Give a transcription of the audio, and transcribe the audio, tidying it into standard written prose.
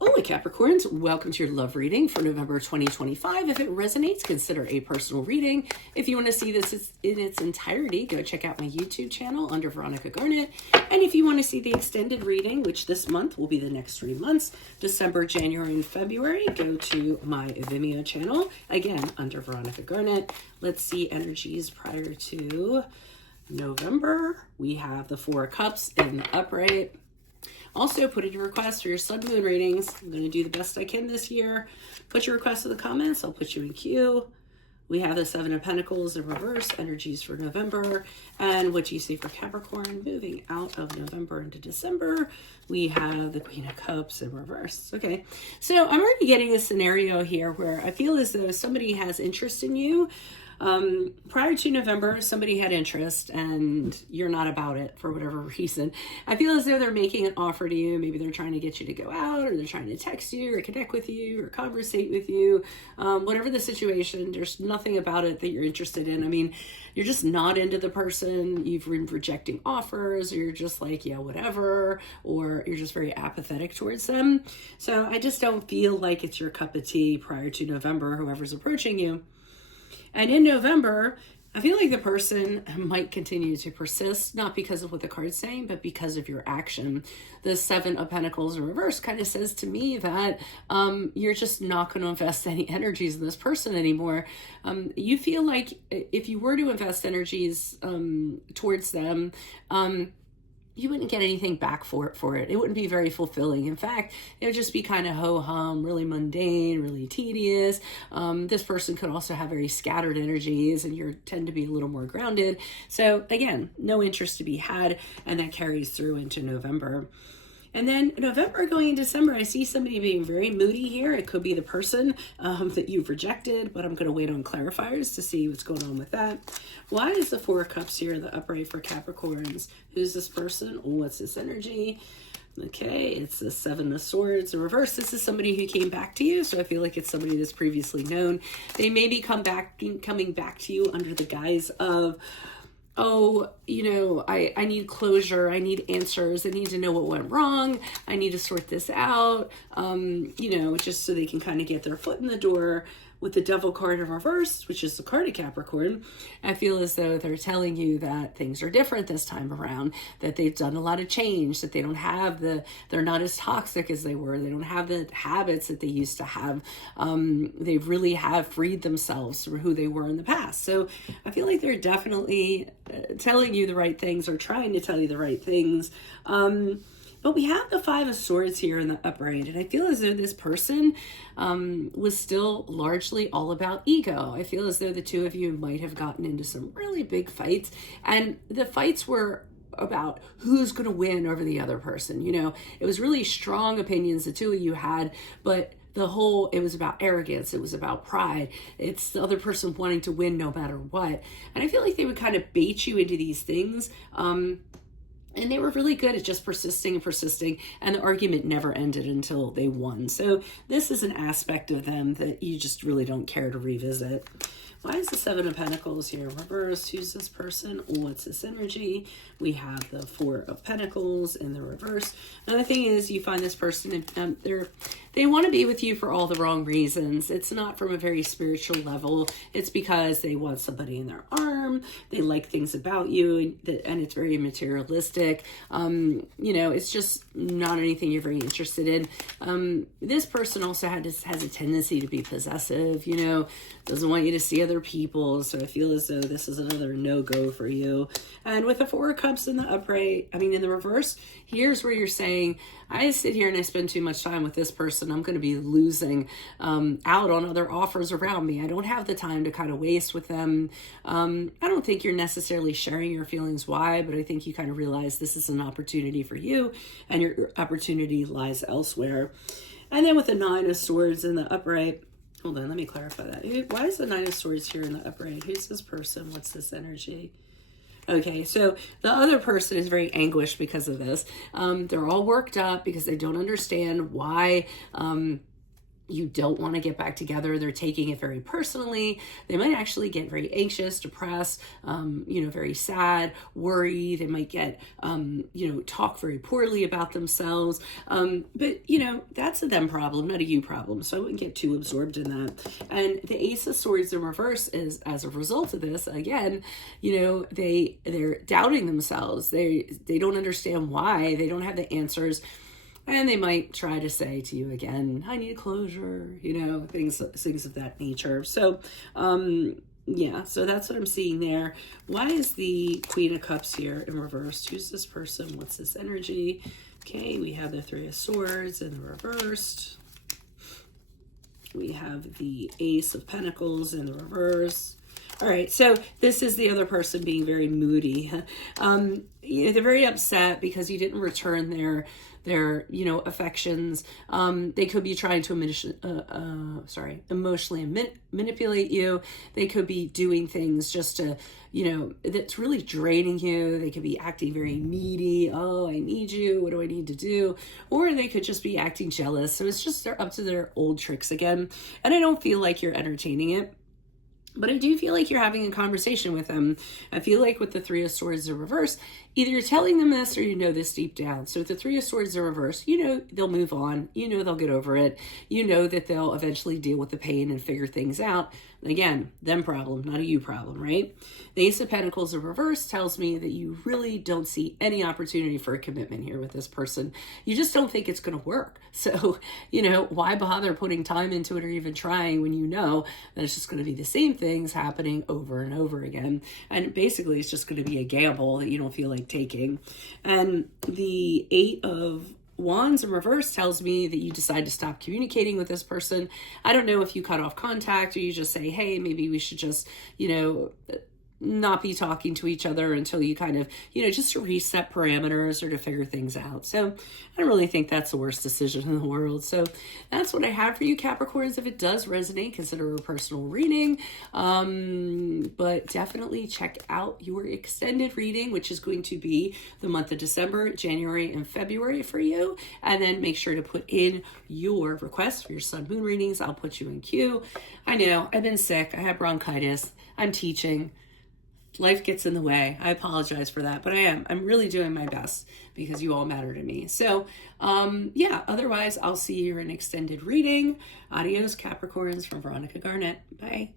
Hola Capricorns, welcome to your love reading for November 2025. If it resonates, consider a personal reading. If you want to see this in its entirety, go check out my YouTube channel under Veronica Garnet. And if you want to see the extended reading, which this month will be the next 3 months, December, January, and February, go to my Vimeo channel, again, under Veronica Garnet. Let's see energies prior to November. We have the Four of Cups in the upright. Also, put in your requests for your sun moon readings. I'm going to do the best I can this year. Put your requests in the comments. I'll put you in queue. We have the Seven of Pentacles in reverse, energies for November. And what you see for Capricorn moving out of November into December. We have the Queen of Cups in reverse. Okay, so I'm already getting a scenario here where I feel as though somebody has interest in you. Prior to November, somebody had interest and you're not about it for whatever reason. I feel as though they're making an offer to you. Maybe they're trying to get you to go out, or they're trying to text you or connect with you or conversate with you. Whatever the situation, there's nothing about it that you're interested in. I mean, you're just not into the person. You've been rejecting offers, or you're just like, yeah, whatever, or you're just very apathetic towards them. So I just don't feel like it's your cup of tea prior to November, whoever's approaching you. And in November, I feel like the person might continue to persist, not because of what the card's saying, but because of your action. The Seven of Pentacles in reverse kind of says to me that you're just not going to invest any energies in this person anymore. You feel like if you were to invest energies towards them, you wouldn't get anything back for it. It wouldn't be very fulfilling. In fact, it would just be kind of ho-hum, really mundane, really tedious. This person could also have very scattered energies, and you tend to be a little more grounded. So again, no interest to be had, and that carries through into November. And then November going into December, I see somebody being very moody here. It could be the person that you've rejected, but I'm going to wait on clarifiers to see what's going on with that. Why is the Four of Cups here in the upright for Capricorns? Who's this person? What's this energy? Okay, it's the Seven of Swords in reverse. This is somebody who came back to you, so I feel like it's somebody that's previously known. They may be coming back to you under the guise of, oh, you know, I need closure. I need answers. I need to know what went wrong. I need to sort this out, you know, just so they can kind of get their foot in the door. With the Devil card in reverse, which is the card of Capricorn, I feel as though they're telling you that things are different this time around, that they've done a lot of change, that they don't have they're not as toxic as they were. They don't have the habits that they used to have. They really have freed themselves from who they were in the past. So I feel like they're definitely telling you the right things, or trying to tell you the right things. But we have the Five of Swords here in the upright, and I feel as though this person was still largely all about ego. I feel as though the two of you might have gotten into some really big fights, and the fights were about who's going to win over the other person. You know, it was really strong opinions the two of you had, but it was about arrogance. It was about pride. It's the other person wanting to win no matter what. And I feel like they would kind of bait you into these things. And they were really good at just persisting and persisting, and the argument never ended until they won. So this is an aspect of them that you just really don't care to revisit. Why is the Seven of Pentacles here reversed? Who's this person? What's this energy? We have the Four of Pentacles in the reverse. Another thing is you find this person, they want to be with you for all the wrong reasons. It's not from a very spiritual level. It's because they want somebody in their arm. They like things about you, and it's very materialistic. You know, it's just not anything you're very interested in. This person also has a tendency to be possessive, you know, doesn't want you to see other people. So I feel as though this is another no-go for you. And with the Four of Cups in the upright, in the reverse, here's where you're saying, I sit here and I spend too much time with this person. I'm going to be losing out on other offers around me. I don't have the time to kind of waste with them. I don't think you're necessarily sharing your feelings why, but I think you kind of realize this is an opportunity for you, and your opportunity lies elsewhere. And then with the Nine of Swords in the upright, hold on, let me clarify that. Why is the Nine of Swords here in the upright? Who's this person? What's this energy? Okay, so the other person is very anguished because of this. They're all worked up because they don't understand why you don't want to get back together. They're taking it very personally. They might actually get very anxious, depressed, very sad, worried. They might get, talk very poorly about themselves. But that's a them problem, not a you problem. So I wouldn't get too absorbed in that. And the Ace of Swords in reverse is, as a result of this, again, they're doubting themselves. They don't understand why. They don't have the answers. And they might try to say to you again, I need closure, things of that nature. So, so that's what I'm seeing there. Why is the Queen of Cups here in reverse? Who's this person? What's this energy? Okay, we have the Three of Swords in the reversed. We have the Ace of Pentacles in the reverse. All right, so this is the other person being very moody. They're very upset because you didn't return their affections. They could be trying to emotionally manipulate you. They could be doing things just to, that's really draining you. They could be acting very needy. Oh, I need you. What do I need to do? Or they could just be acting jealous. So it's just they're up to their old tricks again. And I don't feel like you're entertaining it. But I do feel like you're having a conversation with them. I feel like with the Three of Swords in reverse, either you're telling them this or this deep down. So with the Three of Swords in reverse, they'll move on. They'll get over it. That they'll eventually deal with the pain and figure things out. Again, them problem, not a you problem, right? The Ace of Pentacles in reverse tells me that you really don't see any opportunity for a commitment here with this person. You just don't think it's going to work. So, why bother putting time into it or even trying when you know that it's just going to be the same things happening over and over again. And basically, it's just going to be a gamble that you don't feel like taking. And the Eight of Wands in reverse tells me that you decide to stop communicating with this person. I don't know if you cut off contact or you just say, hey, maybe we should just, not be talking to each other until you kind of, just to reset parameters or to figure things out. So I don't really think that's the worst decision in the world. So that's what I have for you, Capricorns. If it does resonate, consider a personal reading. But definitely check out your extended reading, which is going to be the month of December, January, and February for you. And then make sure to put in your request for your sun moon readings. I'll put you in queue. I know, I've been sick. I have bronchitis. I'm teaching. Life gets in the way. I apologize for that, but I'm really doing my best because you all matter to me. So, otherwise I'll see you in an extended reading. Adios, Capricorns, from Veronica Garnett. Bye.